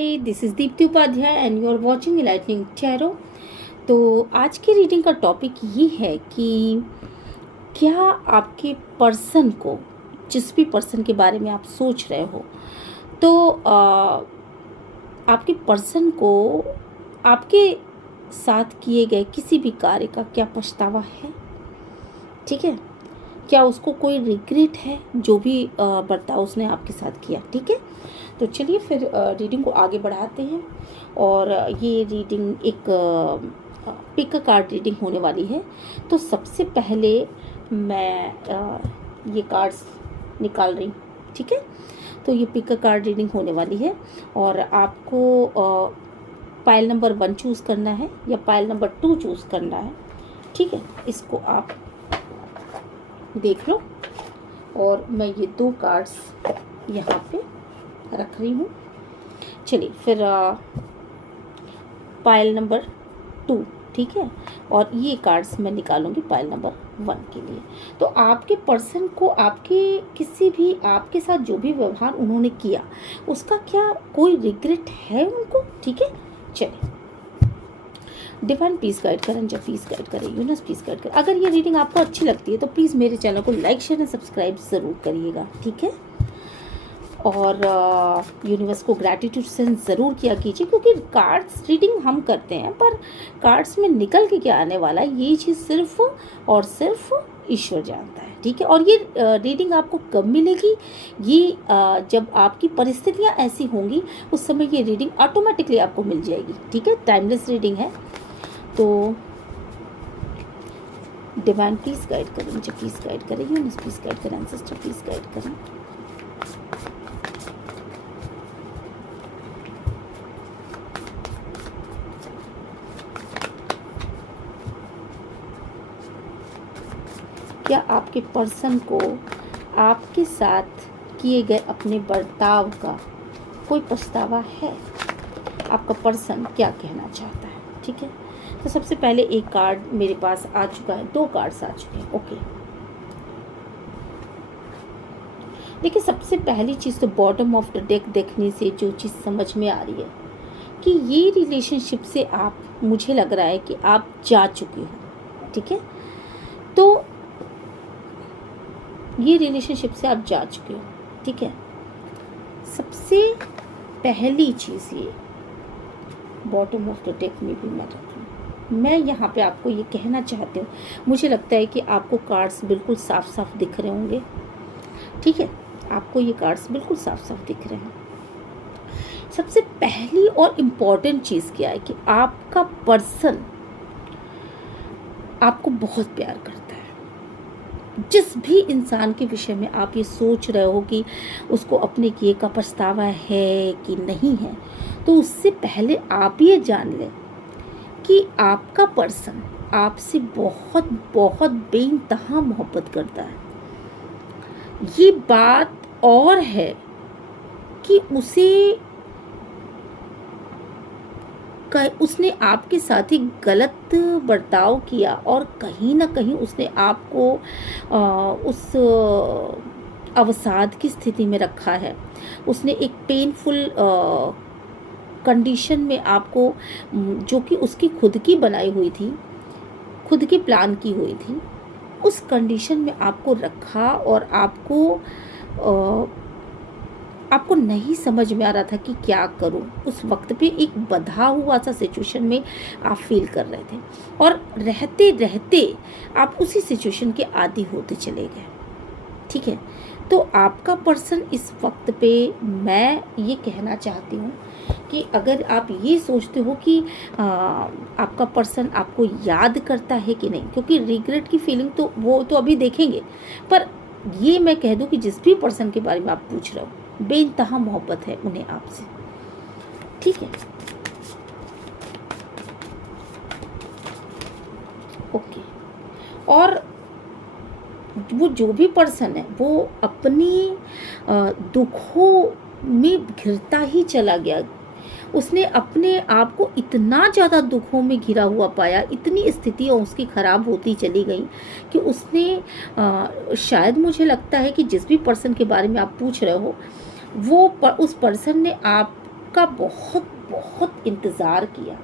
This is Deepti Upadhyay and you are watching enlightening tarot. तो आज की रीडिंग का टॉपिक ये है कि क्या आपके पर्सन को, जिस भी पर्सन के बारे में आप सोच रहे हो, तो आपके पर्सन को आपके साथ किए गए किसी भी कार्य का क्या पछतावा है। ठीक है, क्या उसको कोई रिग्रेट है जो भी बर्ताव उसने आपके साथ किया। ठीक है, तो चलिए फिर रीडिंग को आगे बढ़ाते हैं। और ये रीडिंग एक पिक कार्ड रीडिंग होने वाली है। तो सबसे पहले मैं ये कार्ड्स निकाल रही हूँ। ठीक है, तो ये पिक कार्ड रीडिंग होने वाली है और आपको पाइल नंबर 1 चूज़ करना है या पाइल नंबर 2 चूज़ करना है। ठीक है, इसको आप देख लो और मैं ये 2 कार्ड्स यहाँ पे रख रही हूँ। चलिए फिर पाइल नंबर 2, ठीक है, और ये कार्ड्स मैं निकालूंगी पाइल नंबर 1 के लिए। तो आपके पर्सन को आपके साथ जो भी व्यवहार उन्होंने किया उसका क्या कोई रिग्रेट है उनको। ठीक है, चलिए डिवाइन पीस गाइड करें, जब पीस गाइड करें, यूनिवर्स पीस गाइड करें। अगर ये रीडिंग आपको अच्छी लगती है तो प्लीज़ मेरे चैनल को लाइक शेयर एंड सब्सक्राइब ज़रूर करिएगा। ठीक है, और यूनिवर्स को ग्रैटिट्यूड सेंड ज़रूर किया कीजिए, क्योंकि कार्ड्स रीडिंग हम करते हैं पर कार्ड्स में निकल के क्या आने वाला है ये चीज़ सिर्फ और सिर्फ ईश्वर जानता है। ठीक है, और ये रीडिंग आपको कब मिलेगी, ये जब आपकी परिस्थितियाँ ऐसी होंगी उस समय ये रीडिंग ऑटोमेटिकली आपको मिल जाएगी। ठीक है, टाइमलेस रीडिंग है। तो डिवाइन प्लीज गाइड करें, मुझे प्लीज गाइड करें, यूनिवर्स प्लीज गाइड करें, एंसेस्टर प्लीज गाइड करें। क्या आपके पर्सन को आपके साथ किए गए अपने बर्ताव का कोई पछतावा है। आपका पर्सन क्या कहना चाहता है। ठीक है, तो सबसे पहले एक कार्ड मेरे पास आ चुका है, 2 कार्ड्स आ चुके हैं। ओके, देखिए सबसे पहली चीज़ तो बॉटम ऑफ द डेक देखने से जो चीज़ समझ में आ रही है कि ये रिलेशनशिप से मुझे लग रहा है कि आप जा चुके हो। ठीक है, तो ये रिलेशनशिप से आप जा चुके हो। ठीक है, सबसे पहली चीज़ ये बॉटम ऑफ द डेक में भी मैं यहाँ पे आपको ये कहना चाहती हूँ, मुझे लगता है कि आपको कार्ड्स बिल्कुल साफ साफ दिख रहे होंगे। ठीक है, आपको ये कार्ड्स बिल्कुल साफ साफ दिख रहे हैं। सबसे पहली और इम्पॉर्टेंट चीज़ क्या है कि आपका पर्सन आपको बहुत प्यार करता है। जिस भी इंसान के विषय में आप ये सोच रहे हो कि उसको अपने किए का पछतावा है कि नहीं है, तो उससे पहले आप ये जान लें कि आपका पर्सन आपसे बहुत बहुत बेइंतहा मोहब्बत करता है। ये बात और है कि उसने आपके साथ ही गलत बर्ताव किया और कहीं ना कहीं उसने आपको उस अवसाद की स्थिति में रखा है। उसने एक पेनफुल कंडीशन में आपको, जो कि उसकी खुद की बनाई हुई थी, खुद की प्लान की हुई थी, उस कंडीशन में आपको रखा और आपको नहीं समझ में आ रहा था कि क्या करूं। उस वक्त पे एक बंधा हुआ सा सिचुएशन में आप फील कर रहे थे और रहते रहते आप उसी सिचुएशन के आदी होते चले गए। ठीक है, तो आपका पर्सन इस वक्त पे मैं ये कहना चाहती हूँ कि अगर आप ये सोचते हो कि आपका पर्सन आपको याद करता है कि नहीं, क्योंकि रिग्रेट की फीलिंग तो वो तो अभी देखेंगे, पर ये मैं कह दूँ कि जिस भी पर्सन के बारे में आप पूछ रहे हो बेइंतहा मोहब्बत है उन्हें आपसे। ठीक है, ओके, और वो जो भी पर्सन है वो अपनी दुखों में घिरता ही चला गया। उसने अपने आप को इतना ज़्यादा दुखों में घिरा हुआ पाया, इतनी स्थितियाँ उसकी ख़राब होती चली गई कि उसने शायद मुझे लगता है कि जिस भी पर्सन के बारे में आप पूछ रहे हो वो उस पर्सन ने आपका बहुत बहुत इंतज़ार किया,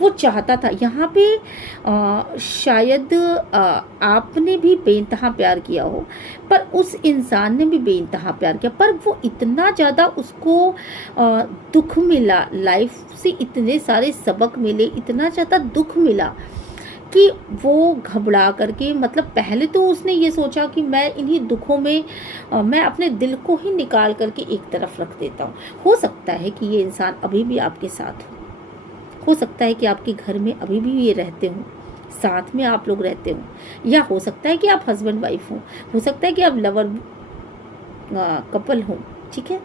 वो चाहता था। यहाँ पे शायद आपने भी बेइंतहा प्यार किया हो, पर उस इंसान ने भी बेइंतहा प्यार किया, पर वो इतना ज़्यादा उसको दुख मिला, लाइफ से इतने सारे सबक मिले, इतना ज़्यादा दुख मिला कि वो घबरा करके, मतलब पहले तो उसने ये सोचा कि मैं इन्हीं दुखों में मैं अपने दिल को ही निकाल करके एक तरफ रख देता हूँ। हो सकता है कि ये इंसान अभी भी आपके साथ हो सकता है कि आपके घर में अभी भी ये रहते हों, साथ में आप लोग रहते हों, या हो सकता है कि आप हस्बैंड वाइफ हो सकता है कि आप लवर कपल हों, ठीक है।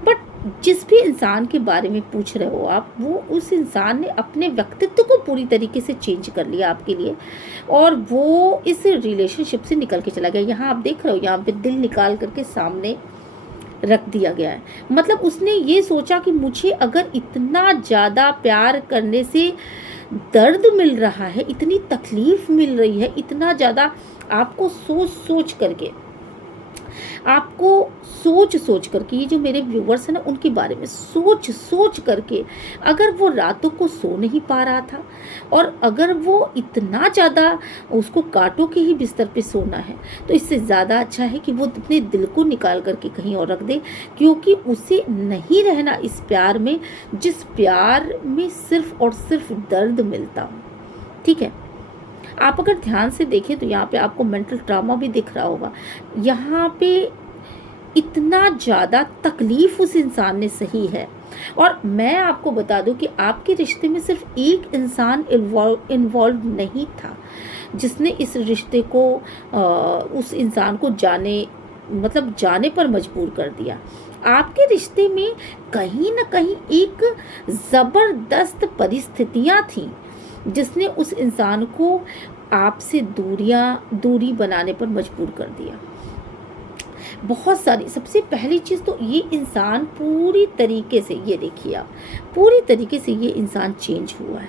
बट जिस भी इंसान के बारे में पूछ रहे हो आप, वो उस इंसान ने अपने व्यक्तित्व को पूरी तरीके से चेंज कर लिया आपके लिए, और वो इस रिलेशनशिप से निकल के चला गया। यहाँ आप देख रहे हो, यहाँ पे दिल निकाल करके सामने रख दिया गया है। मतलब उसने ये सोचा कि मुझे अगर इतना ज़्यादा प्यार करने से दर्द मिल रहा है, इतनी तकलीफ मिल रही है, इतना ज़्यादा आपको सोच सोच करके, ये जो मेरे व्यूवर्स हैं ना, उनके बारे में सोच सोच करके अगर वो रातों को सो नहीं पा रहा था, और अगर वो इतना ज़्यादा उसको कांटों के ही बिस्तर पे सोना है, तो इससे ज़्यादा अच्छा है कि वो अपने दिल को निकाल करके कहीं और रख दे, क्योंकि उसे नहीं रहना इस प्यार में, जिस प्यार में सिर्फ और सिर्फ दर्द मिलता हो, ठीक है। आप अगर ध्यान से देखें तो यहाँ पे आपको मेंटल ट्रॉमा भी दिख रहा होगा। यहाँ पे इतना ज़्यादा तकलीफ उस इंसान ने सही है, और मैं आपको बता दूं कि आपके रिश्ते में सिर्फ एक इंसान इन्वॉल्व नहीं था जिसने इस रिश्ते को उस इंसान को जाने पर मजबूर कर दिया। आपके रिश्ते में कहीं ना कहीं एक ज़बरदस्त परिस्थितियाँ थीं जिसने उस इंसान को आपसे दूरी बनाने पर मजबूर कर दिया। बहुत सारी, सबसे पहली चीज़ तो ये इंसान पूरी तरीके से, ये देखिए आप, पूरी तरीके से ये इंसान चेंज हुआ है।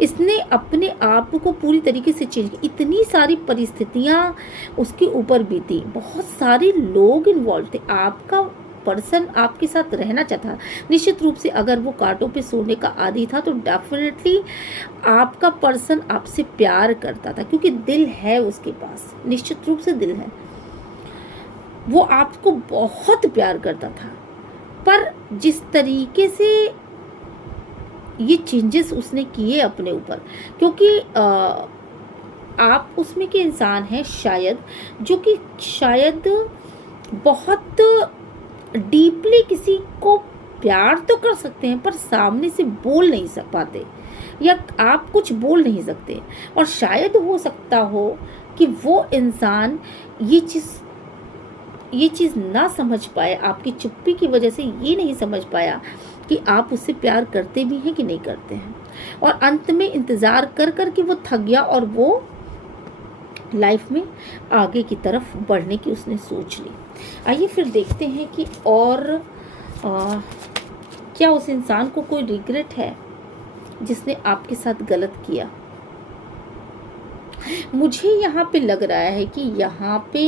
इसने अपने आप को पूरी तरीके से चेंज किया। इतनी सारी परिस्थितियाँ उसके ऊपर बीती, बहुत सारे लोग इन्वॉल्व थे। आपका पर्सन आपके साथ रहना चाहता। निश्चित रूप से अगर वो कांटों पे सोने का आदी था तो डेफिनेटली आपका पर्सन आपसे प्यार करता था, क्योंकि दिल है उसके पास, निश्चित रूप से दिल है, वो आपको बहुत प्यार करता था। पर जिस तरीके से ये चेंजेस उसने किए अपने ऊपर, क्योंकि आप उसमें के इंसान हैं शायद, जो कि शायद बहुत डीपली किसी को प्यार तो कर सकते हैं, पर सामने से बोल नहीं पाते, या आप कुछ बोल नहीं सकते। और शायद हो सकता हो कि वो इंसान ये चीज़ ना समझ पाए, आपकी चुप्पी की वजह से ये नहीं समझ पाया कि आप उससे प्यार करते भी हैं कि नहीं करते हैं, और अंत में इंतज़ार कर कर के वो थक गया, और वो लाइफ में आगे की तरफ बढ़ने की उसने सोच ली। आइए फिर देखते हैं कि और क्या उस इंसान को कोई रिग्रेट है जिसने आपके साथ गलत किया। मुझे यहाँ पे लग रहा है कि यहाँ पे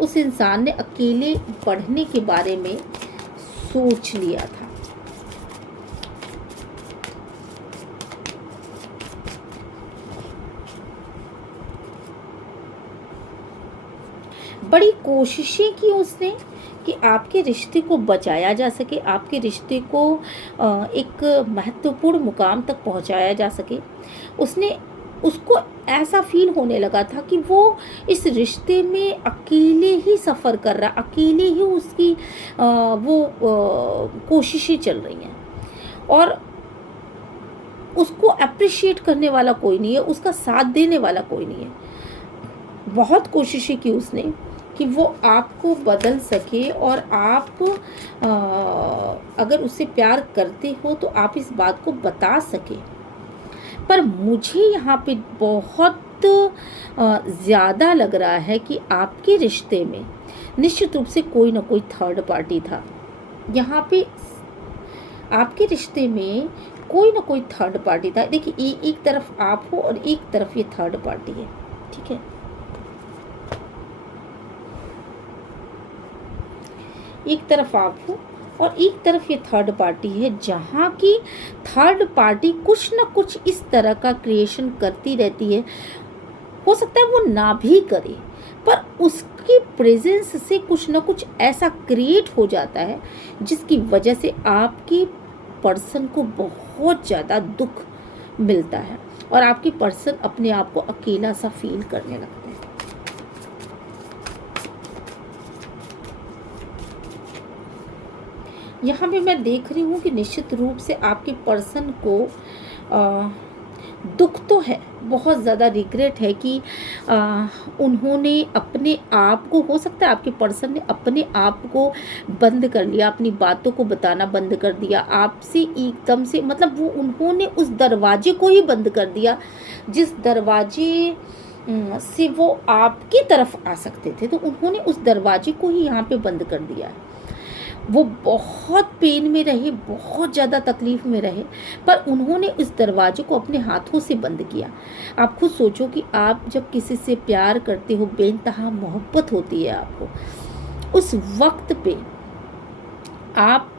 उस इंसान ने अकेले पढ़ने के बारे में सोच लिया था। बड़ी कोशिशें की उसने कि आपके रिश्ते को बचाया जा सके, आपके रिश्ते को एक महत्वपूर्ण मुकाम तक पहुंचाया जा सके। उसको ऐसा फील होने लगा था कि वो इस रिश्ते में अकेले ही सफ़र कर रहा, अकेले ही उसकी कोशिशें चल रही हैं, और उसको अप्रिशिएट करने वाला कोई नहीं है, उसका साथ देने वाला कोई नहीं है। बहुत कोशिशें की उसने कि वो आपको बदल सके, और आप अगर उससे प्यार करते हो तो आप इस बात को बता सके। पर मुझे यहाँ पे बहुत ज़्यादा लग रहा है कि आपके रिश्ते में निश्चित रूप से कोई ना कोई थर्ड पार्टी था। यहाँ पे आपके रिश्ते में कोई ना कोई थर्ड पार्टी था। देखिए, एक तरफ आप हो और एक तरफ ये थर्ड पार्टी है, ठीक है। एक तरफ आप हो और एक तरफ ये थर्ड पार्टी है, जहाँ की थर्ड पार्टी कुछ ना कुछ इस तरह का क्रिएशन करती रहती है। हो सकता है वो ना भी करे, पर उसकी प्रेजेंस से कुछ ना कुछ ऐसा क्रिएट हो जाता है जिसकी वजह से आपकी पर्सन को बहुत ज़्यादा दुख मिलता है और आपकी पर्सन अपने आप को अकेला सा फील करने लगता है। यहाँ पे मैं देख रही हूँ कि निश्चित रूप से आपके पर्सन को दुख तो है, बहुत ज़्यादा रिग्रेट है कि उन्होंने अपने आप को, हो सकता है आपके पर्सन ने अपने आप को बंद कर लिया, अपनी बातों को बताना बंद कर दिया आपसे एकदम से। मतलब वो उन्होंने उस दरवाजे को ही बंद कर दिया जिस दरवाजे से वो आपकी तरफ आ सकते थे, तो उन्होंने उस दरवाजे को ही यहाँ पे बंद कर दिया है। वो बहुत पेन में रहे, बहुत ज़्यादा तकलीफ़ में रहे, पर उन्होंने इस दरवाजे को अपने हाथों से बंद किया। आप खुद सोचो कि आप जब किसी से प्यार करते हो, बेइंतहा मोहब्बत होती है आपको, उस वक्त पे आप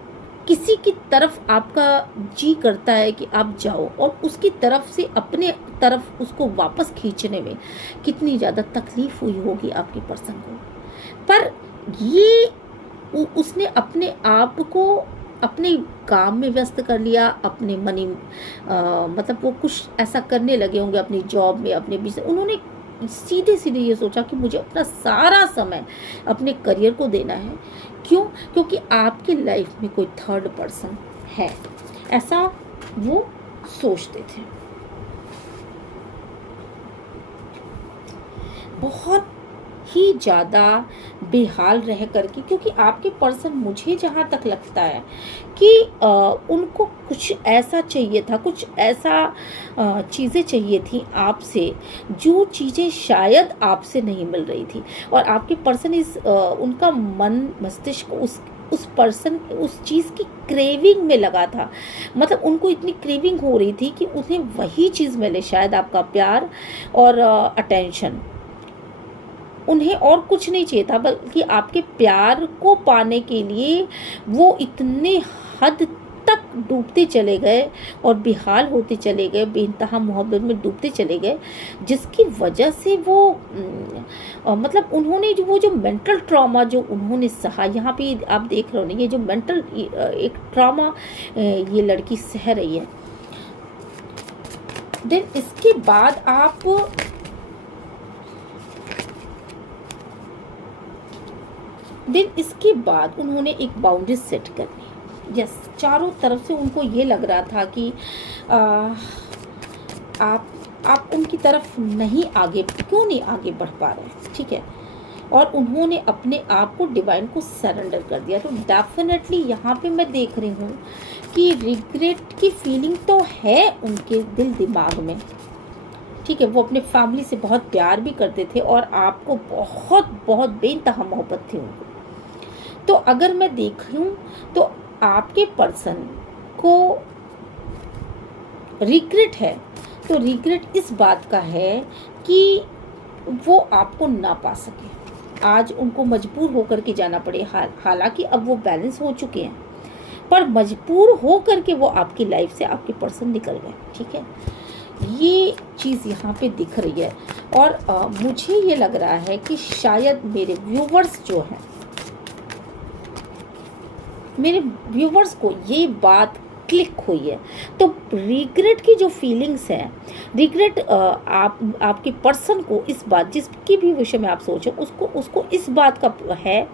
किसी की तरफ आपका जी करता है कि आप जाओ, और उसकी तरफ से अपने तरफ उसको वापस खींचने में कितनी ज़्यादा तकलीफ़ हुई होगी आपके पर्सन को। पर ये उसने अपने आप को अपने काम में व्यस्त कर लिया, अपने मनी मतलब वो कुछ ऐसा करने लगे होंगे अपनी जॉब में, अपने बिजनेस। उन्होंने सीधे सीधे ये सोचा कि मुझे अपना सारा समय अपने करियर को देना है। क्यों? क्योंकि आपकी लाइफ में कोई थर्ड पर्सन है, ऐसा वो सोचते थे। बहुत ही ज़्यादा बेहाल रह करके, क्योंकि आपके पर्सन, मुझे जहाँ तक लगता है कि उनको कुछ ऐसा चाहिए था, कुछ ऐसा चीज़ें चाहिए थी आपसे, जो चीज़ें शायद आपसे नहीं मिल रही थी। और आपके पर्सन उनका मन मस्तिष्क उस पर्सन, उस चीज़ की क्रेविंग में लगा था। मतलब उनको इतनी क्रेविंग हो रही थी कि उन्हें वही चीज़ मिले, शायद आपका प्यार और अटेंशन। उन्हें और कुछ नहीं चाहिए था, बल्कि आपके प्यार को पाने के लिए वो इतने हद तक डूबते चले गए और बेहाल होते चले गए, बेइंतहा मोहब्बत में डूबते चले गए, जिसकी वजह से वो मतलब उन्होंने जो मेंटल ट्रॉमा जो उन्होंने सहा, यहाँ पे आप देख रहे हो ना, ये जो मेंटल एक ट्रॉमा ये लड़की सह रही है। देन इसके बाद इसके बाद उन्होंने एक बाउंड्री सेट करनी। यस, चारों तरफ से उनको ये लग रहा था कि आप उनकी तरफ नहीं क्यों नहीं आगे बढ़ पा रहे, ठीक है। और उन्होंने अपने आप को डिवाइन को सरेंडर कर दिया। तो डेफिनेटली यहाँ पे मैं देख रही हूँ कि रिग्रेट की फीलिंग तो है उनके दिल दिमाग में, ठीक है। वो अपने फैमिली से बहुत प्यार भी करते थे और आपको बहुत बहुत बेइंतहा मोहब्बत थी उनको। तो अगर मैं देखूं तो आपके पर्सन को रिग्रेट है, तो रिग्रेट इस बात का है कि वो आपको ना पा सके। आज उनको मजबूर होकर के जाना पड़े, हालांकि अब वो बैलेंस हो चुके हैं, पर मजबूर हो करके वो आपकी लाइफ से आपके पर्सन निकल गए, ठीक है। ये चीज़ यहाँ पे दिख रही है। और मुझे ये लग रहा है कि शायद मेरे व्यूवर्स को ये बात क्लिक हुई है। तो रिग्रेट की जो फीलिंग्स है, रिग्रेट आपके पर्सन को इस बात, जिसकी भी विषय में आप सोचो, उसको इस बात का है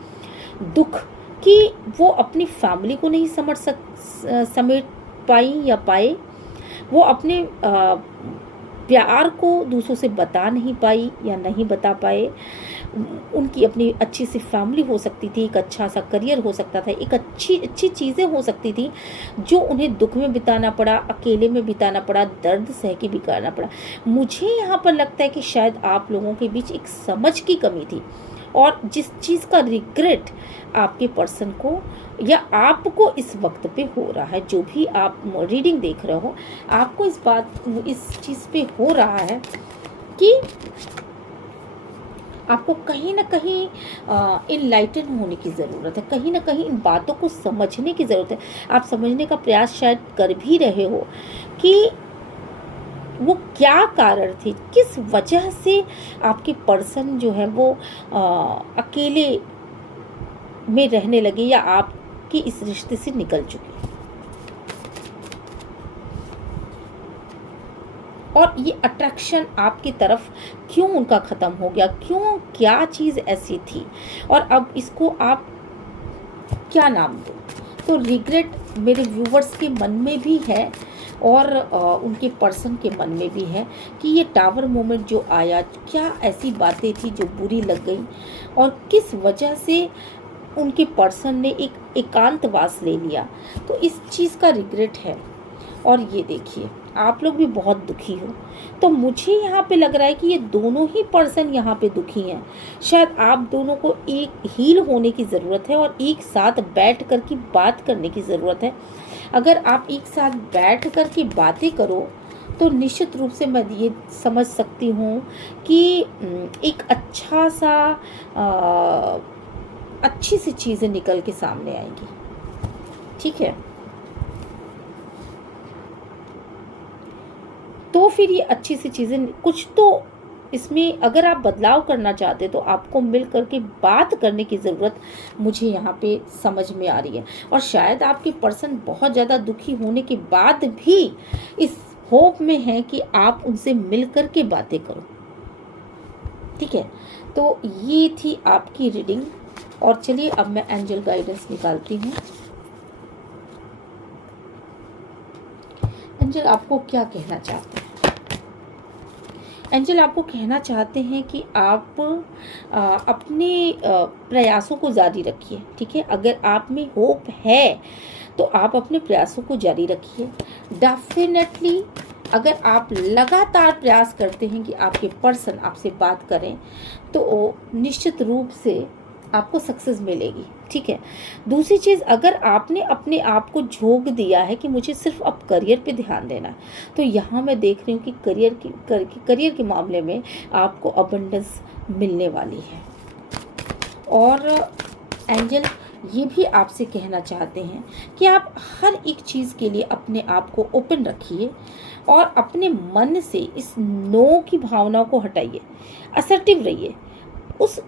दुख कि वो अपनी फैमिली को नहीं समेट पाई या पाए, वो अपने प्यार को दूसरों से बता नहीं पाई या नहीं बता पाए। उनकी अपनी अच्छी सी फैमिली हो सकती थी, एक अच्छा सा करियर हो सकता था, एक अच्छी चीज़ें हो सकती थी, जो उन्हें दुख में बिताना पड़ा, अकेले में बिताना पड़ा, दर्द सह के बिताना पड़ा। मुझे यहाँ पर लगता है कि शायद आप लोगों के बीच एक समझ की कमी थी, और जिस चीज़ का रिग्रेट आपके पर्सन को या आपको इस वक्त पे हो रहा है, जो भी आप रीडिंग देख रहे हो, आपको इस चीज़ पे हो रहा है कि आपको कहीं ना कहीं इनलाइटन होने की ज़रूरत है, कहीं ना कहीं इन बातों को समझने की ज़रूरत है। आप समझने का प्रयास शायद कर भी रहे हो कि वो क्या कारण थे, किस वजह से आपके पर्सन जो है वो अकेले में रहने लगे या आपके इस रिश्ते से निकल चुके। और ये अट्रैक्शन आपकी तरफ क्यों उनका ख़त्म हो गया, क्यों, क्या चीज़ ऐसी थी, और अब इसको आप क्या नाम दो। तो रिग्रेट मेरे व्यूवर्स के मन में भी है और उनके पर्सन के मन में भी है कि ये टावर मोमेंट जो आया, क्या ऐसी बातें थी जो बुरी लग गई और किस वजह से उनके पर्सन ने एक एकांतवास ले लिया। तो इस चीज़ का रिग्रेट है। और ये देखिए, आप लोग भी बहुत दुखी हो। तो मुझे यहाँ पे लग रहा है कि ये दोनों ही पर्सन यहाँ पे दुखी हैं। शायद आप दोनों को एक हील होने की ज़रूरत है और एक साथ बैठ कर की बात करने की ज़रूरत है। अगर आप एक साथ बैठ कर की बातें करो तो निश्चित रूप से मैं ये समझ सकती हूँ कि एक अच्छा सा अच्छी सी चीज़ें निकल के सामने आएंगी। ठीक है, तो फिर ये अच्छी सी चीज़ें कुछ तो इसमें अगर आप बदलाव करना चाहते तो आपको मिल करके बात करने की ज़रूरत मुझे यहाँ पे समझ में आ रही है। और शायद आपके पर्सन बहुत ज़्यादा दुखी होने के बाद भी इस होप में है कि आप उनसे मिल कर के बातें करो। ठीक है, तो ये थी आपकी रीडिंग। और चलिए अब मैं एंजल गाइडेंस निकालती हूँ। एंजल आपको क्या कहना चाहते हैं? एंजल आपको कहना चाहते हैं कि आप अपने प्रयासों को जारी रखिए। ठीक है, अगर आप में होप है तो आप अपने प्रयासों को जारी रखिए। डेफिनेटली अगर आप लगातार प्रयास करते हैं कि आपके पर्सन आपसे बात करें तो निश्चित रूप से आपको सक्सेस मिलेगी। ठीक है, दूसरी चीज़, अगर आपने अपने आप को झोंक दिया है कि मुझे सिर्फ अब करियर पे ध्यान देना है, तो यहाँ मैं देख रही हूँ कि करियर के मामले में आपको अबंडेंस मिलने वाली है। और एंजल ये भी आपसे कहना चाहते हैं कि आप हर एक चीज़ के लिए अपने आप को ओपन रखिए और अपने मन से इस नो की भावनाओं को हटाइए। असर्टिव रहिए, उस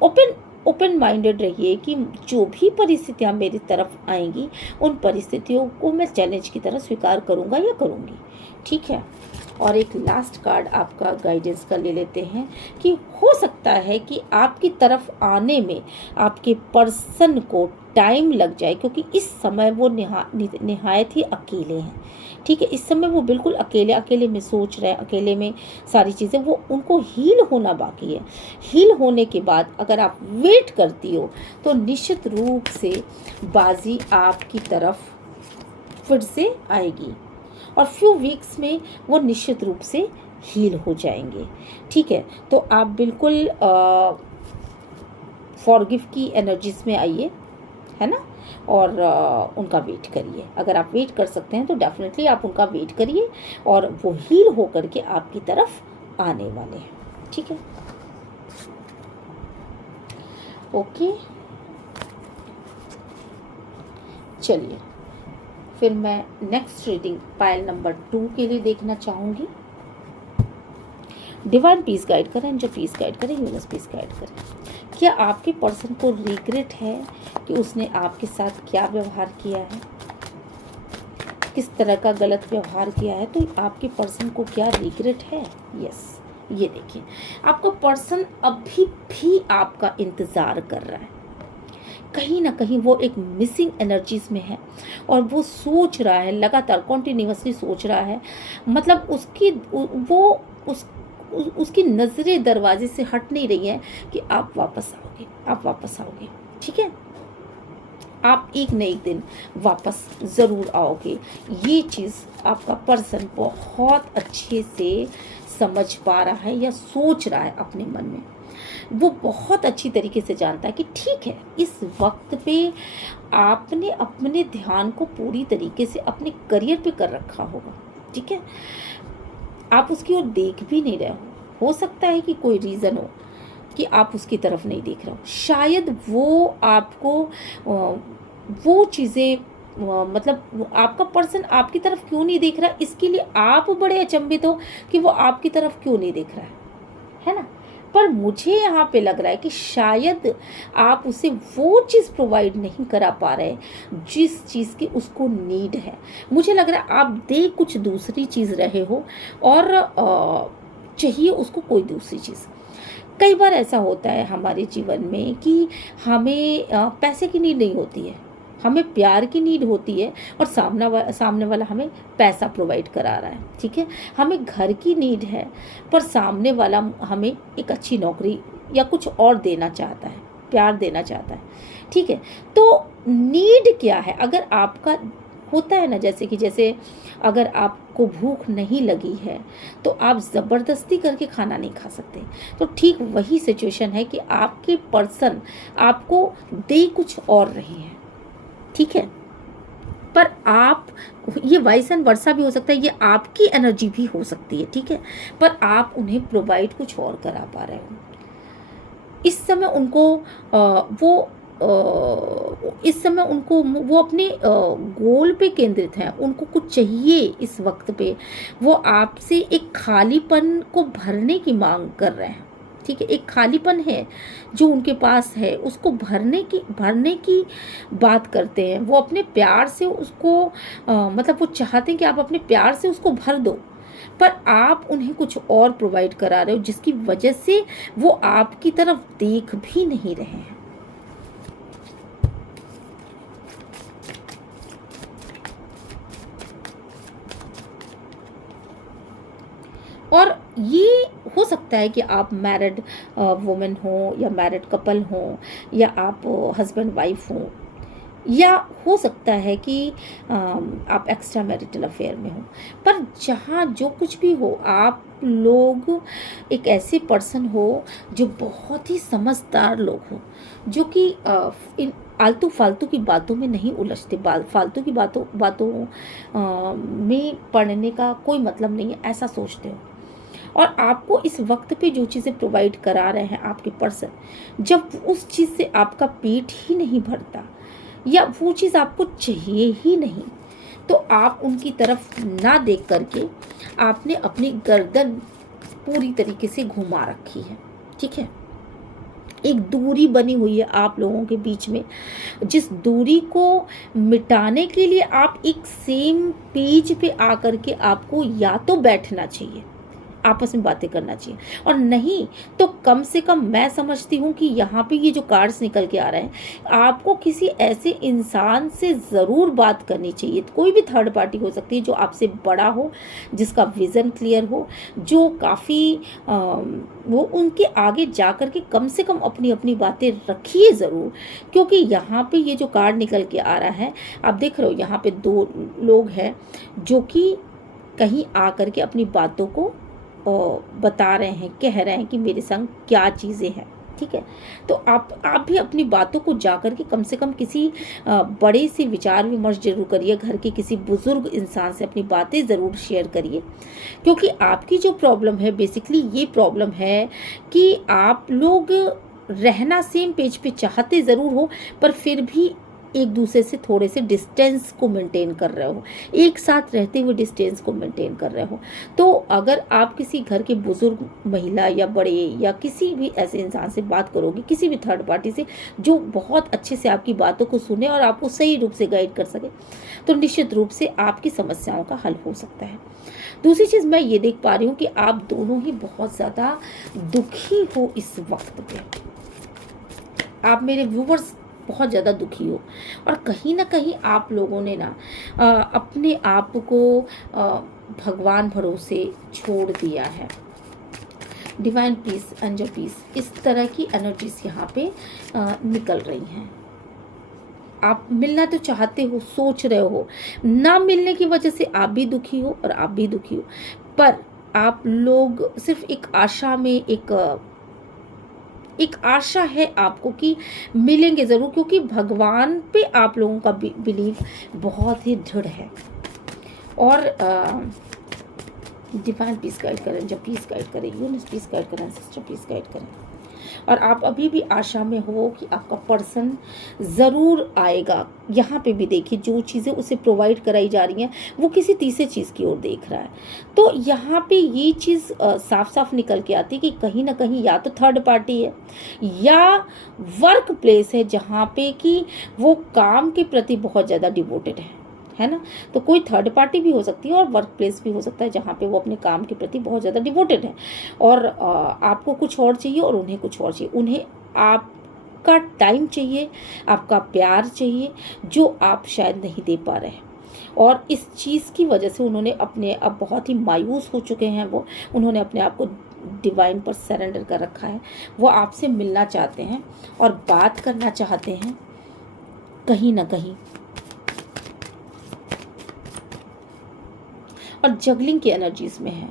ओपन माइंडेड रहिए कि जो भी परिस्थितियाँ मेरी तरफ आएंगी उन परिस्थितियों को मैं चैलेंज की तरह स्वीकार करूँगा या करूँगी। ठीक है, और एक लास्ट कार्ड आपका गाइडेंस का ले लेते हैं कि हो सकता है कि आपकी तरफ आने में आपके पर्सन को टाइम लग जाए, क्योंकि इस समय वो निहायत ही अकेले हैं। ठीक है, इस समय वो बिल्कुल अकेले में सोच रहे हैं, अकेले में सारी चीज़ें, वो उनको हील होना बाकी है। हील होने के बाद अगर आप वेट करती हो तो निश्चित रूप से बाजी आपकी तरफ फिर से आएगी और फ्यू वीक्स में वो निश्चित रूप से हील हो जाएंगे। ठीक है, तो आप बिल्कुल फॉरगिव की एनर्जीज में आइए, है ना, और उनका वेट करिए। अगर आप वेट कर सकते हैं तो डेफिनेटली आप उनका वेट करिए और वो हील हो करके आपकी तरफ आने वाले हैं। ठीक है, ओके, चलिए फिर मैं नेक्स्ट रीडिंग पायल नंबर 2 के लिए देखना चाहूँगी। डिवाइन पीस गाइड करें, जो पीस गाइड करें, यूनिवर्स पीस गाइड करें। क्या आपके पर्सन को रिग्रेट है कि उसने आपके साथ क्या व्यवहार किया है, किस तरह का गलत व्यवहार किया है? तो आपके पर्सन को क्या रिग्रेट है? यस, ये देखिए, आपका पर्सन अभी भी आपका इंतज़ार कर रहा है। कहीं ना कहीं वो एक मिसिंग एनर्जीज में है और वो सोच रहा है, लगातार कॉन्टिन्यूसली सोच रहा है। मतलब उसकी नज़रें दरवाजे से हट नहीं रही हैं कि आप वापस आओगे, आप वापस आओगे। ठीक है, आप एक न एक दिन वापस ज़रूर आओगे। ये चीज़ आपका पर्सन बहुत अच्छे से समझ पा रहा है या सोच रहा है अपने मन में। वो बहुत अच्छी तरीके से जानता है कि ठीक है, इस वक्त पे आपने अपने ध्यान को पूरी तरीके से अपने करियर पे कर रखा होगा। ठीक है, आप उसकी ओर देख भी नहीं रहे हो सकता है कि कोई रीज़न हो, कि आप उसकी तरफ नहीं देख रहे हो। शायद वो आपको वो चीज़ें मतलब आपका पर्सन आपकी तरफ क्यों नहीं देख रहा, इसके लिए आप बड़े अचंभित हो कि वो आपकी तरफ क्यों नहीं देख रहा है ना। पर मुझे यहाँ पे लग रहा है कि शायद आप उसे वो चीज़ प्रोवाइड नहीं करा पा रहे जिस चीज़ की उसको नीड है। मुझे लग रहा है आप दे कुछ दूसरी चीज़ रहे हो और चाहिए उसको कोई दूसरी चीज़। कई बार ऐसा होता है हमारे जीवन में कि हमें पैसे की नीड नहीं होती है, हमें प्यार की नीड होती है और सामने वाला हमें पैसा प्रोवाइड करा रहा है, ठीक है। हमें घर की नीड है पर सामने वाला हमें एक अच्छी नौकरी या कुछ और देना चाहता है, प्यार देना चाहता है, ठीक है। तो नीड क्या है? अगर आपका होता है ना, जैसे अगर आपको भूख नहीं लगी है तो आप ज़बरदस्ती करके खाना नहीं खा सकते। तो ठीक वही सिचुएशन है कि आपके पर्सन आपको दे कुछ और रहे हैं, ठीक है। पर आप, ये वाइस एंड वर्सा भी हो सकता है, ये आपकी एनर्जी भी हो सकती है, ठीक है। पर आप उन्हें प्रोवाइड कुछ और करा पा रहे हो। इस समय उनको इस समय उनको वो अपने गोल पे केंद्रित हैं, उनको कुछ चाहिए इस वक्त पे। वो आपसे एक खालीपन को भरने की मांग कर रहे हैं, ठीक है। एक खालीपन है जो उनके पास है, उसको भरने की बात करते हैं। वो अपने प्यार से उसको मतलब वो चाहते हैं कि आप अपने प्यार से उसको भर दो, पर आप उन्हें कुछ और प्रोवाइड करा रहे हो जिसकी वजह से वो आपकी तरफ देख भी नहीं रहे हैं। और ये हो सकता है कि आप मैरिड वुमेन हो या मैरिड कपल हो या आप हस्बैंड वाइफ हो, या हो सकता है कि आप एक्स्ट्रा मैरिटल अफेयर में हो। पर जहाँ जो कुछ भी हो, आप लोग एक ऐसे पर्सन हो जो बहुत ही समझदार लोग हो, जो कि इन आलतू फालतू की बातों में नहीं उलझते। फालतू की बातों में पढ़ने का कोई मतलब नहीं है, ऐसा सोचते हो। और आपको इस वक्त पे जो चीज़ें प्रोवाइड करा रहे हैं आपके पर्सन, जब उस चीज़ से आपका पेट ही नहीं भरता या वो चीज़ आपको चाहिए ही नहीं, तो आप उनकी तरफ ना देख करके आपने अपनी गर्दन पूरी तरीके से घुमा रखी है, ठीक है। एक दूरी बनी हुई है आप लोगों के बीच में, जिस दूरी को मिटाने के लिए आप एक सेम पेज पे आकर के आपको या तो बैठना चाहिए, आपस में बातें करना चाहिए, और नहीं तो कम से कम मैं समझती हूँ कि यहाँ पे ये जो कार्ड्स निकल के आ रहे हैं, आपको किसी ऐसे इंसान से ज़रूर बात करनी चाहिए। कोई भी थर्ड पार्टी हो सकती है जो आपसे बड़ा हो, जिसका विज़न क्लियर हो, जो काफ़ी वो उनके आगे जा कर के कम से कम अपनी अपनी बातें रखिए ज़रूर। क्योंकि यहाँ पे ये जो कार्ड निकल के आ रहा है, आप देख रहे हो यहाँ पे दो लोग हैं जो कि कहीं आकर के अपनी बातों को बता रहे हैं, कह रहे हैं कि मेरे संग क्या चीज़ें हैं, ठीक है। तो आप भी अपनी बातों को जाकर के कम से कम किसी बड़े से विचार विमर्श जरूर करिए, घर के किसी बुजुर्ग इंसान से अपनी बातें ज़रूर शेयर करिए। क्योंकि आपकी जो प्रॉब्लम है, बेसिकली ये प्रॉब्लम है कि आप लोग रहना सेम पेज पे चाहते ज़रूर हो, पर फिर भी एक दूसरे से थोड़े से डिस्टेंस को मेंटेन कर रहे हो, एक साथ रहते हुए डिस्टेंस को मेंटेन कर रहे हो। तो अगर आप किसी घर के बुजुर्ग महिला या बड़े या किसी भी ऐसे इंसान से बात करोगे, किसी भी थर्ड पार्टी से जो बहुत अच्छे से आपकी बातों को सुने और आपको सही रूप से गाइड कर सके, तो निश्चित रूप से आपकी समस्याओं का हल हो सकता है। दूसरी चीज़ मैं ये देख पा रही हूँ कि आप दोनों ही बहुत ज़्यादा दुखी हो इस वक्त पे। आप मेरे व्यूवर्स बहुत ज़्यादा दुखी हो, और कहीं ना कहीं आप लोगों ने ना अपने आप को भगवान भरोसे छोड़ दिया है। डिवाइन पीस, एंजल पीस, इस तरह की एनर्जीज यहाँ पे निकल रही हैं। आप मिलना तो चाहते हो, सोच रहे हो, ना मिलने की वजह से आप भी दुखी हो और आप भी दुखी हो, पर आप लोग सिर्फ एक आशा में एक आशा है आपको कि मिलेंगे ज़रूर, क्योंकि भगवान पे आप लोगों का बिलीव बहुत ही दृढ़ है। और डिवाइन पीस गाइड करें, जब पीस गाइड करें, यूनिवर्स पीस गाइड करें, सिस्टर पीस गाइड करें। और आप अभी भी आशा में हो कि आपका पर्सन ज़रूर आएगा। यहाँ पे भी देखिए जो चीज़ें उसे प्रोवाइड कराई जा रही हैं वो किसी तीसरे चीज़ की ओर देख रहा है। तो यहाँ पे ये चीज़ साफ साफ निकल के आती है कि कहीं ना कहीं या तो थर्ड पार्टी है या वर्क प्लेस है जहाँ पे कि वो काम के प्रति बहुत ज़्यादा डिवोटेड है ना। तो कोई थर्ड पार्टी भी हो सकती है और वर्क प्लेस भी हो सकता है जहाँ पे वो अपने काम के प्रति बहुत ज़्यादा डिवोटेड है और आपको कुछ और चाहिए और उन्हें कुछ और चाहिए। उन्हें आपका टाइम चाहिए, आपका प्यार चाहिए जो आप शायद नहीं दे पा रहे हैं और इस चीज़ की वजह से उन्होंने अपने अब बहुत ही मायूस हो चुके हैं। वो उन्होंने अपने आप को डिवाइन पर सरेंडर कर रखा है। वो आपसे मिलना चाहते हैं और बात करना चाहते हैं कहीं ना कहीं, और जगलिंग की एनर्जीज में है।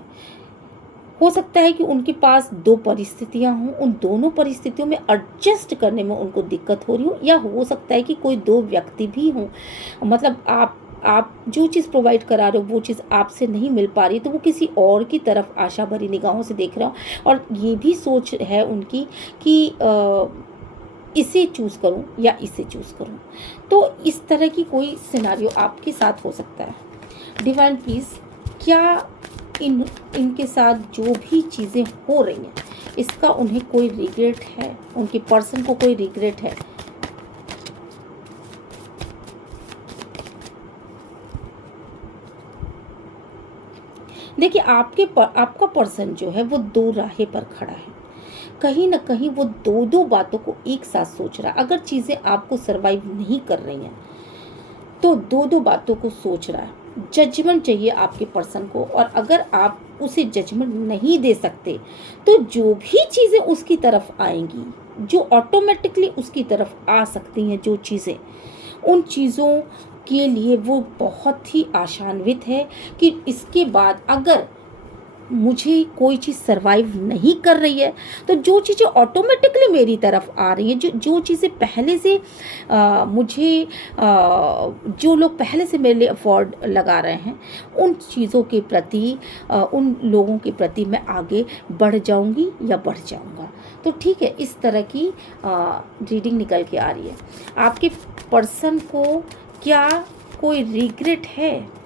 हो सकता है कि उनके पास दो परिस्थितियां हों, उन दोनों परिस्थितियों में एडजस्ट करने में उनको दिक्कत हो रही हो, या हो सकता है कि कोई दो व्यक्ति भी हों, मतलब आप जो चीज़ प्रोवाइड करा रहे हो वो चीज़ आपसे नहीं मिल पा रही, तो वो किसी और की तरफ आशा भरी निगाहों से देख रहा हो और ये भी सोच है उनकी कि इसे चूज़ करूं या इसे चूज़ करूं। तो इस तरह की कोई सिनारियो आपके साथ हो सकता है। डिवाइन प्लीज़, क्या इनके साथ जो भी चीज़ें हो रही हैं इसका उन्हें कोई रिग्रेट है, उनके पर्सन को कोई रिग्रेट है? देखिए आपका पर्सन जो है वो दो राहें पर खड़ा है। कहीं ना कहीं वो दो बातों को एक साथ सोच रहा है। अगर चीज़ें आपको सरवाइव नहीं कर रही हैं तो दो बातों को सोच रहा है। जजमेंट चाहिए आपके पर्सन को, और अगर आप उसे जजमेंट नहीं दे सकते तो जो भी चीज़ें उसकी तरफ आएंगी, जो ऑटोमेटिकली उसकी तरफ आ सकती हैं जो चीज़ें, उन चीज़ों के लिए वो बहुत ही आशान्वित है कि इसके बाद अगर मुझे कोई चीज़ सरवाइव नहीं कर रही है तो जो चीज़ें ऑटोमेटिकली मेरी तरफ आ रही हैं, जो चीज़ें पहले से मुझे जो लोग पहले से मेरे लिए अफोर्ड लगा रहे हैं, उन चीज़ों के प्रति उन लोगों के प्रति मैं आगे बढ़ जाऊंगी या बढ़ जाऊंगा। तो ठीक है, इस तरह की रीडिंग निकल के आ रही है। आपके पर्सन को क्या कोई रिग्रेट है?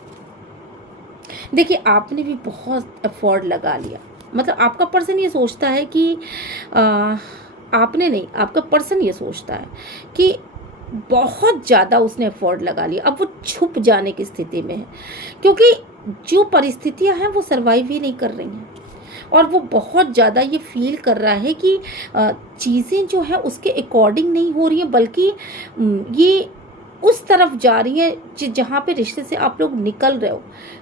देखिए आपने भी बहुत एफर्ट लगा लिया, मतलब आपका पर्सन ये सोचता है कि आपने नहीं, आपका पर्सन ये सोचता है कि बहुत ज़्यादा उसने एफर्ट लगा लिया, अब वो छुप जाने की स्थिति में है क्योंकि जो परिस्थितियां हैं वो सरवाइव ही नहीं कर रही हैं और वो बहुत ज़्यादा ये फील कर रहा है कि चीज़ें जो है उसके अकॉर्डिंग नहीं हो रही हैं, बल्कि ये उस तरफ जा रही है जहाँ पे रिश्ते से आप लोग निकल रहे हो,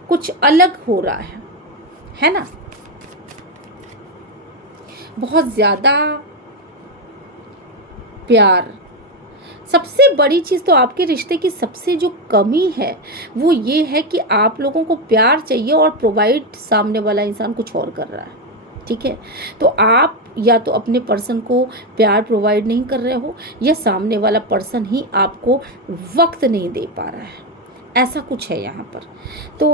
कुछ अलग हो रहा है ना। बहुत ज़्यादा प्यार, सबसे बड़ी चीज़ तो आपके रिश्ते की सबसे जो कमी है वो ये है कि आप लोगों को प्यार चाहिए और प्रोवाइड सामने वाला इंसान कुछ और कर रहा है। ठीक है, तो आप या तो अपने पर्सन को प्यार प्रोवाइड नहीं कर रहे हो या सामने वाला पर्सन ही आपको वक्त नहीं दे पा रहा है, ऐसा कुछ है यहाँ पर। तो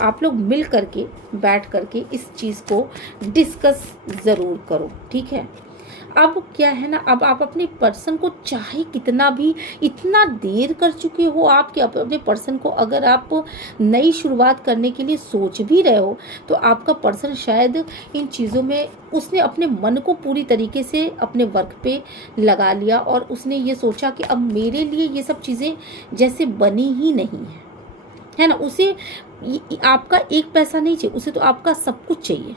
आप लोग मिल करके बैठ करके इस चीज़ को डिस्कस ज़रूर करो। ठीक है, अब क्या है ना, अब आप अपने पर्सन को चाहे कितना भी, इतना देर कर चुके हो आप कि अपने पर्सन को अगर आप नई शुरुआत करने के लिए सोच भी रहे हो तो आपका पर्सन शायद इन चीज़ों में उसने अपने मन को पूरी तरीके से अपने वर्क पे लगा लिया और उसने ये सोचा कि अब मेरे लिए ये सब चीज़ें जैसे बनी ही नहीं है ना। उसे आपका एक पैसा नहीं चाहिए, उसे तो आपका सब कुछ चाहिए,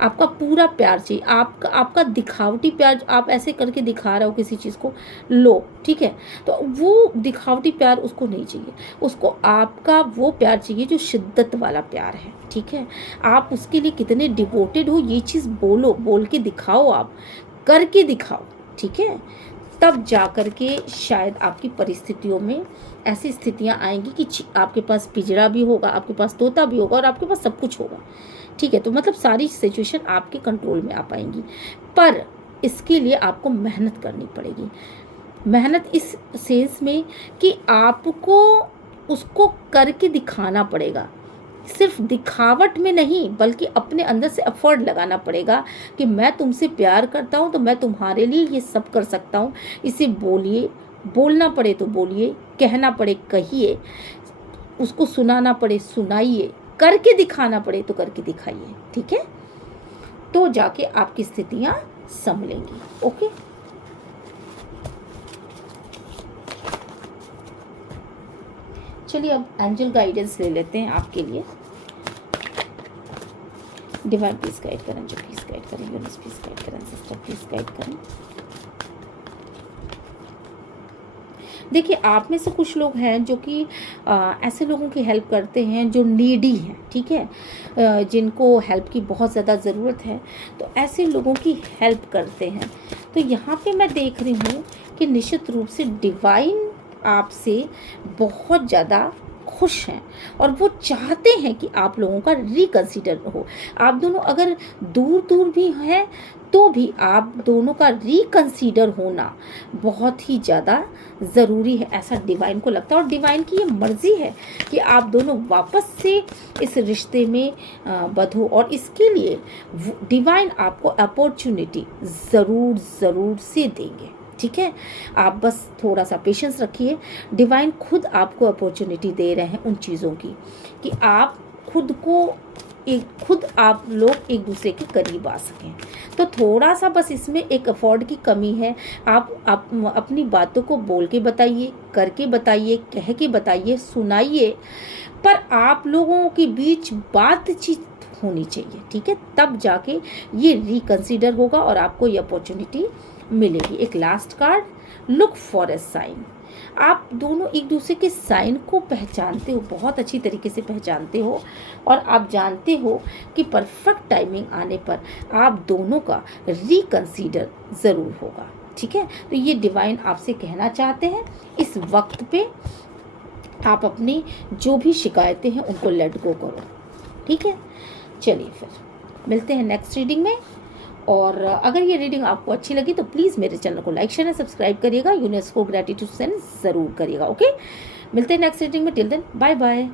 आपका पूरा प्यार चाहिए, आपका दिखावटी प्यार आप ऐसे करके दिखा रहे हो किसी चीज़ को, लो ठीक है, तो वो दिखावटी प्यार उसको नहीं चाहिए, उसको आपका वो प्यार चाहिए जो शिद्दत वाला प्यार है। ठीक है, आप उसके लिए कितने डिवोटेड हो ये चीज़ बोल के दिखाओ, आप करके दिखाओ। ठीक है, तब जा कर के शायद आपकी परिस्थितियों में ऐसी स्थितियां आएंगी कि आपके पास पिंजरा भी होगा, आपके पास तोता भी होगा और आपके पास सब कुछ होगा। ठीक है, तो मतलब सारी सिचुएशन आपके कंट्रोल में आ पाएंगी, पर इसके लिए आपको मेहनत करनी पड़ेगी। मेहनत इस सेंस में कि आपको उसको करके दिखाना पड़ेगा सिर्फ दिखावट में नहीं बल्कि अपने अंदर से एफर्ट लगाना पड़ेगा कि मैं तुमसे प्यार करता हूँ तो मैं तुम्हारे लिए ये सब कर सकता हूँ। इसे बोलिए, बोलना पड़े तो बोलिए, कहना पड़े कहिए, उसको सुनाना पड़े सुनाइए, करके दिखाना पड़े तो करके दिखाइए। ठीक है, तो जाके आपकी स्थितियां संभलेंगी। ओके, चलिए अब एंजल गाइडेंस ले लेते हैं आपके लिए। डिवाइन प्लीज गाइड करें, जो प्लीज गाइड करें, यूनिवर्स प्लीज गाइड करें, सिस्टर प्लीज गाइड करें। देखिए, आप में से कुछ लोग हैं जो कि ऐसे लोगों की हेल्प करते हैं जो नीडी हैं, ठीक है, जिनको हेल्प की बहुत ज़्यादा ज़रूरत है, तो ऐसे लोगों की हेल्प करते हैं। तो यहाँ पे मैं देख रही हूँ कि निश्चित रूप से डिवाइन आपसे बहुत ज़्यादा खुश हैं और वो चाहते हैं कि आप लोगों का रिकंसीडर हो। आप दोनों अगर दूर दूर भी हैं तो भी आप दोनों का रिकंसीडर होना बहुत ही ज़्यादा ज़रूरी है, ऐसा डिवाइन को लगता है। और डिवाइन की ये मर्ज़ी है कि आप दोनों वापस से इस रिश्ते में बंधो, और इसके लिए डिवाइन आपको अपॉर्चुनिटी ज़रूर से देंगे। ठीक है, आप बस थोड़ा सा पेशेंस रखिए। डिवाइन खुद आपको अपॉर्चुनिटी दे रहे हैं उन चीज़ों की कि आप खुद आप लोग एक दूसरे के करीब आ सकें। तो थोड़ा सा बस इसमें एक एफर्ट की कमी है। आप अपनी बातों को बोल के बताइए, करके बताइए, कह के बताइए, सुनाइए, पर आप लोगों के बीच बातचीत होनी चाहिए। ठीक है, तब जाके ये रिकंसीडर होगा और आपको ये अपॉर्चुनिटी मिलेगी। एक last card, look for a sign. आप दोनों एक दूसरे के साइन को पहचानते हो, बहुत अच्छी तरीके से पहचानते हो, और आप जानते हो कि परफेक्ट टाइमिंग आने पर आप दोनों का रिकंसीडर ज़रूर होगा। ठीक है, तो ये डिवाइन आपसे कहना चाहते हैं इस वक्त पे आप अपनी जो भी शिकायतें हैं उनको लेट गो करो। ठीक है, चलिए फिर मिलते हैं नेक्स्ट रीडिंग में। और अगर ये रीडिंग आपको अच्छी लगी तो प्लीज़ मेरे चैनल को लाइक शेयर सब्सक्राइब करिएगा। यूनिवर्स को ग्रेटिट्यूड सेंड ज़रूर करिएगा। ओके, मिलते हैं नेक्स्ट रीडिंग में। Till then bye bye.